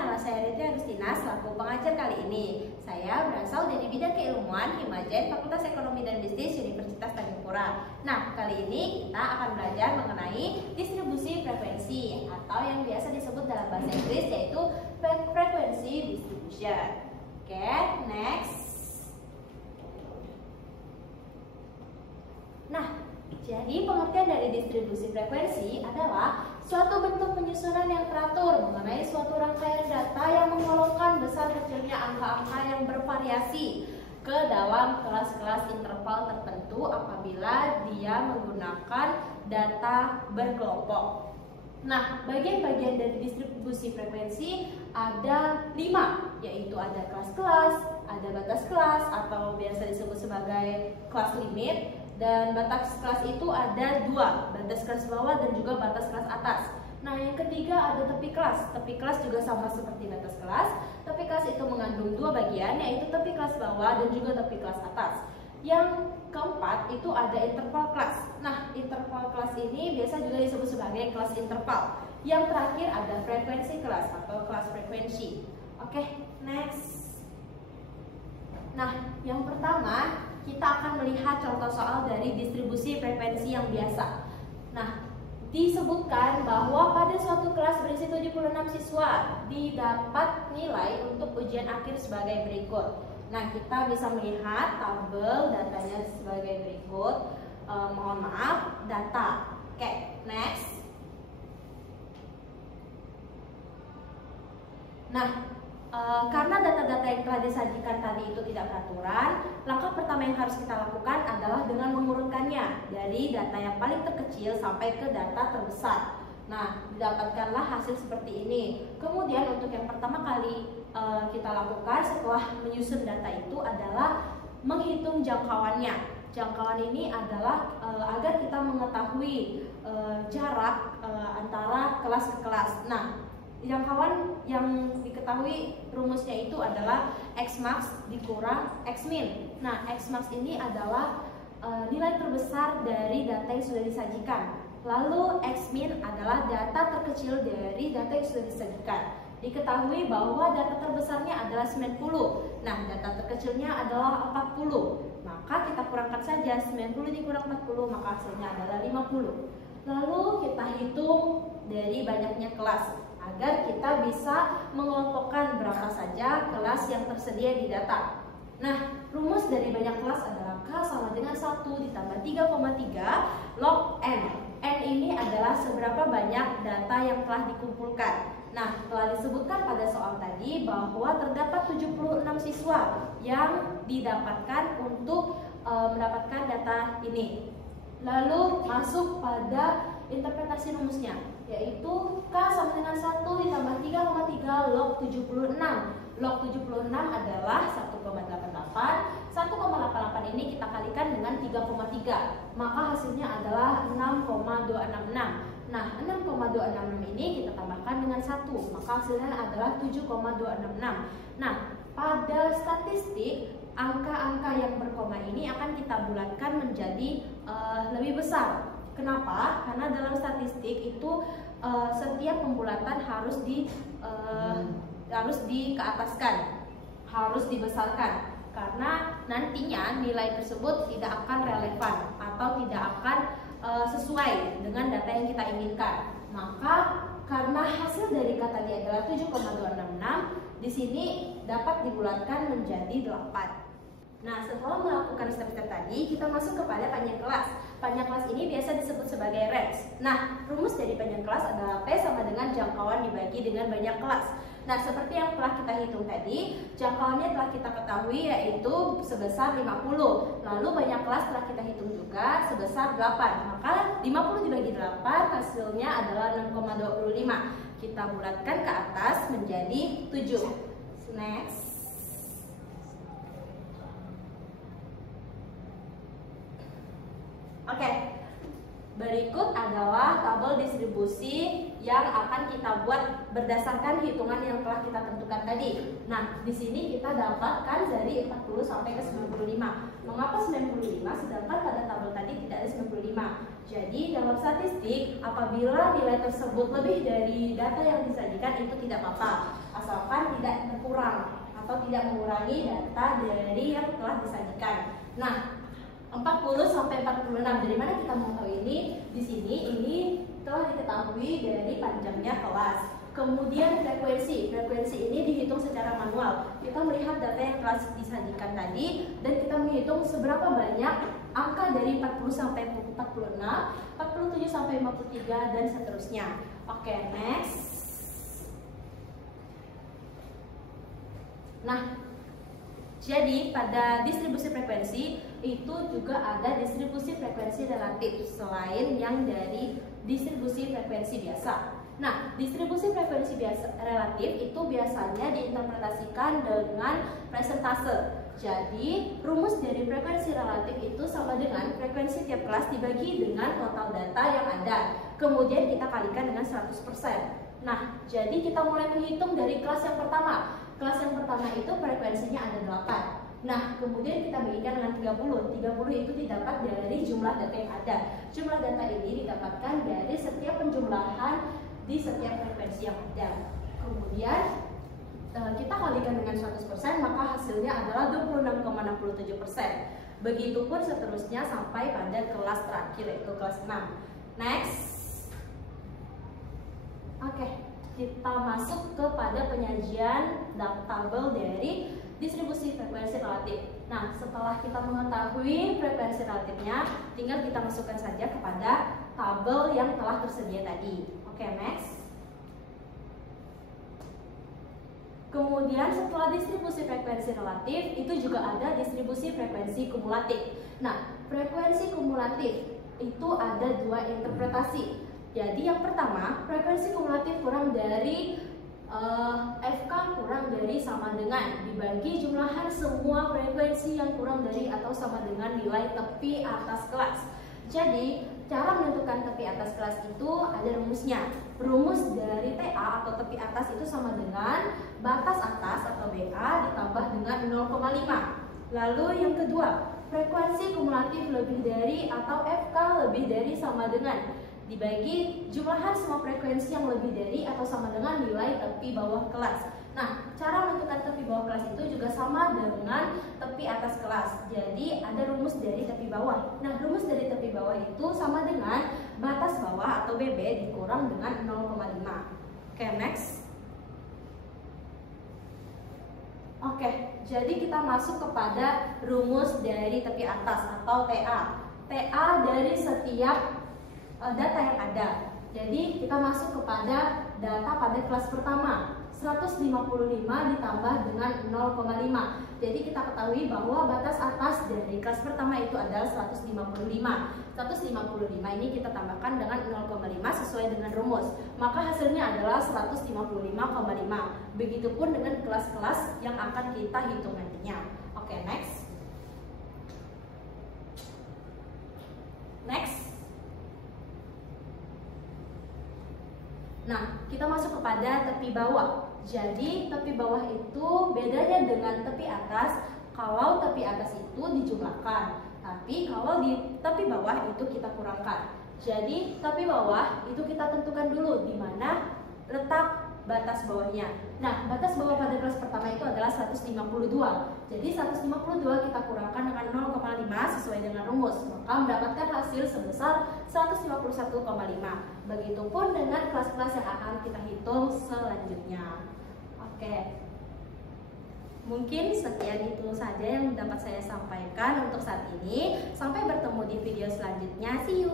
nama saya Ritya Agustina selaku pengajar kali ini. Saya berasal dari bidang keilmuan Himajen Fakultas Ekonomi dan Bisnis Universitas Tanjung Pura. Nah, kali ini kita akan belajar mengenai distribusi frekuensi atau yang biasa disebut dalam bahasa Inggris yaitu frekuensi distribution. Oke, next. Nah, jadi pengertian dari distribusi frekuensi adalah suatu bentuk penyusunan yang teratur mengenai suatu rangkaian data yang menggolongkan besar kecilnya angka-angka yang bervariasi ke dalam kelas-kelas interval tertentu apabila dia menggunakan data berkelompok. Nah, bagian-bagian dari distribusi frekuensi ada 5, yaitu ada kelas-kelas, ada batas kelas atau biasa disebut sebagai kelas limit. Dan batas kelas itu ada 2, batas kelas bawah dan juga batas kelas atas. Nah, yang ketiga ada tepi kelas. Tepi kelas juga sama seperti batas kelas. Tepi kelas itu mengandung 2 bagian, yaitu tepi kelas bawah dan juga tepi kelas atas. Yang keempat itu ada interval kelas. Nah, interval kelas ini biasa juga disebut sebagai kelas interval. Yang terakhir ada frekuensi kelas atau kelas frekuensi. Oke, next. Nah, yang pertama kita akan melihat contoh soal dari distribusi frekuensi yang biasa. Nah, disebutkan bahwa pada suatu kelas berisi 76 siswa didapat nilai untuk ujian akhir sebagai berikut. Nah, kita bisa melihat tabel datanya sebagai berikut. Mohon maaf, data. Oke, next. Nah, karena data-data yang telah disajikan tadi itu tidak beraturan, langkah pertama yang harus kita lakukan adalah dengan mengurutkannya dari data yang paling terkecil sampai ke data terbesar. Nah, didapatkanlah hasil seperti ini. Kemudian untuk yang pertama kali kita lakukan setelah menyusun data itu adalah menghitung jangkauannya. Jangkauan ini adalah agar kita mengetahui jarak antara kelas ke kelas. Nah, jangkauan yang diketahui rumusnya itu adalah X-max dikurang X-min. Nah, X-max ini adalah nilai terbesar dari data yang sudah disajikan. Lalu X-min adalah data terkecil dari data yang sudah disajikan. Diketahui bahwa data terbesarnya adalah 90. Nah, data terkecilnya adalah 40. Maka kita kurangkan saja 90 dikurang 40, maka hasilnya adalah 50. Lalu kita hitung dari banyaknya kelas agar kita bisa mengelompokkan berapa saja kelas yang tersedia di data. Nah, rumus dari banyak kelas adalah K sama dengan 1 ditambah 3,3 log N. N ini adalah seberapa banyak data yang telah dikumpulkan. Nah, telah disebutkan pada soal tadi bahwa terdapat 76 siswa yang didapatkan untuk mendapatkan data ini. Lalu masuk pada interpretasi rumusnya, yaitu K sama dengan 1 ditambah 3,3 log 76. Log 76 adalah 1,88. 1,88 ini kita kalikan dengan 3,3. Maka hasilnya adalah 6,266. Nah, 6,266 ini kita tambahkan dengan 1. Maka hasilnya adalah 7,266. Nah, pada statistik angka-angka yang berkoma ini akan kita bulatkan menjadi lebih besar. Kenapa? Karena dalam statistik itu setiap pembulatan harus dikeataskan, harus dibesarkan, karena nantinya nilai tersebut tidak akan relevan atau tidak akan sesuai dengan data yang kita inginkan. Maka karena hasil dari kata tadi adalah 7,266, di sini dapat dibulatkan menjadi 8. Nah, setelah melakukan step-step tadi, kita masuk kepada panjang kelas. Panjang kelas ini biasa disebut sebagai range. Nah, rumus dari panjang kelas adalah P sama dengan jangkauan dibagi dengan banyak kelas. Nah, seperti yang telah kita hitung tadi, jangkauannya telah kita ketahui yaitu sebesar 50. Lalu banyak kelas telah kita hitung juga sebesar 8. Maka 50 dibagi 8 hasilnya adalah 6,25. Kita bulatkan ke atas menjadi 7. Next. Oke, Berikut adalah tabel distribusi yang akan kita buat berdasarkan hitungan yang telah kita tentukan tadi. Nah, di sini kita dapatkan dari 40 sampai ke 95. Mengapa 95 sedangkan pada tabel tadi tidak ada 95? Jadi, dalam statistik apabila nilai tersebut lebih dari data yang disajikan itu tidak apa-apa, asalkan tidak berkurang atau tidak mengurangi data dari yang telah disajikan. Nah, 40 sampai 46. Dari mana kita mau tahu ini? Di sini ini telah diketahui dari panjangnya kelas. Kemudian frekuensi. Frekuensi ini dihitung secara manual. Kita melihat data yang telah disajikan tadi dan kita menghitung seberapa banyak angka dari 40 sampai 46, 47 sampai 53 dan seterusnya. Oke, next. Nah, jadi pada distribusi frekuensi itu juga ada distribusi frekuensi relatif selain yang dari distribusi frekuensi biasa. Nah, distribusi frekuensi biasa relatif itu biasanya diinterpretasikan dengan presentase. Jadi, rumus dari frekuensi relatif itu sama dengan frekuensi tiap kelas dibagi dengan total data yang ada. Kemudian kita kalikan dengan 100%. Nah, jadi kita mulai menghitung dari kelas yang pertama. Kelas yang pertama itu frekuensinya ada 8. Nah, kemudian kita bagikan dengan 30. 30 itu didapat dari jumlah data yang ada. Jumlah data ini didapatkan dari setiap penjumlahan di setiap frekuensi yang ada. Kemudian kita kalikan dengan 100%, maka hasilnya adalah 26,67%. Begitupun seterusnya sampai pada kelas terakhir, yaitu kelas 6. Next. Oke, kita masuk kepada penyajian tabel dari distribusi frekuensi relatif. Nah, setelah kita mengetahui frekuensi relatifnya, tinggal kita masukkan saja kepada tabel yang telah tersedia tadi. Oke, next. Kemudian setelah distribusi frekuensi relatif, itu juga ada distribusi frekuensi kumulatif. Nah, frekuensi kumulatif itu ada dua interpretasi. Jadi yang pertama, frekuensi kumulatif kurang dari FK kurang dari sama dengan dibagi jumlahan semua frekuensi yang kurang dari atau sama dengan nilai tepi atas kelas. Jadi cara menentukan tepi atas kelas itu ada rumusnya. Rumus dari TA atau tepi atas itu sama dengan batas atas atau BA ditambah dengan 0,5. Lalu yang kedua, frekuensi kumulatif lebih dari atau FK lebih dari sama dengan dibagi jumlahan semua frekuensi yang lebih dari atau sama dengan nilai tepi bawah kelas. Nah, cara menentukan tepi bawah kelas itu juga sama dengan tepi atas kelas. Jadi ada rumus dari tepi bawah. Nah, rumus dari tepi bawah itu sama dengan batas bawah atau BB dikurang dengan 0,5. Oke, next. Oke, jadi kita masuk kepada rumus dari tepi atas atau TA. TA dari setiap data yang ada. Jadi kita masuk kepada data pada kelas pertama. 155 ditambah dengan 0,5. Jadi kita ketahui bahwa batas atas dari kelas pertama itu adalah 155. 155 ini kita tambahkan dengan 0,5 sesuai dengan rumus. Maka hasilnya adalah 155,5. Begitupun dengan kelas-kelas yang akan kita hitung nantinya. Oke, next. Next. Nah, kita masuk kepada tepi bawah. Jadi, tepi bawah itu bedanya dengan tepi atas. Kalau tepi atas itu dijumlahkan, tapi kalau di tepi bawah itu kita kurangkan. Jadi, tepi bawah itu kita tentukan dulu di mana letak batas bawahnya. Nah, batas bawah pada kelas pertama itu adalah 152. Jadi 152 kita kurangkan dengan 0,5 sesuai dengan rumus, maka mendapatkan hasil sebesar 151,5. Begitupun dengan kelas-kelas yang akan kita hitung selanjutnya. Oke. Mungkin sekian itu saja yang dapat saya sampaikan untuk saat ini. Sampai bertemu di video selanjutnya. See you.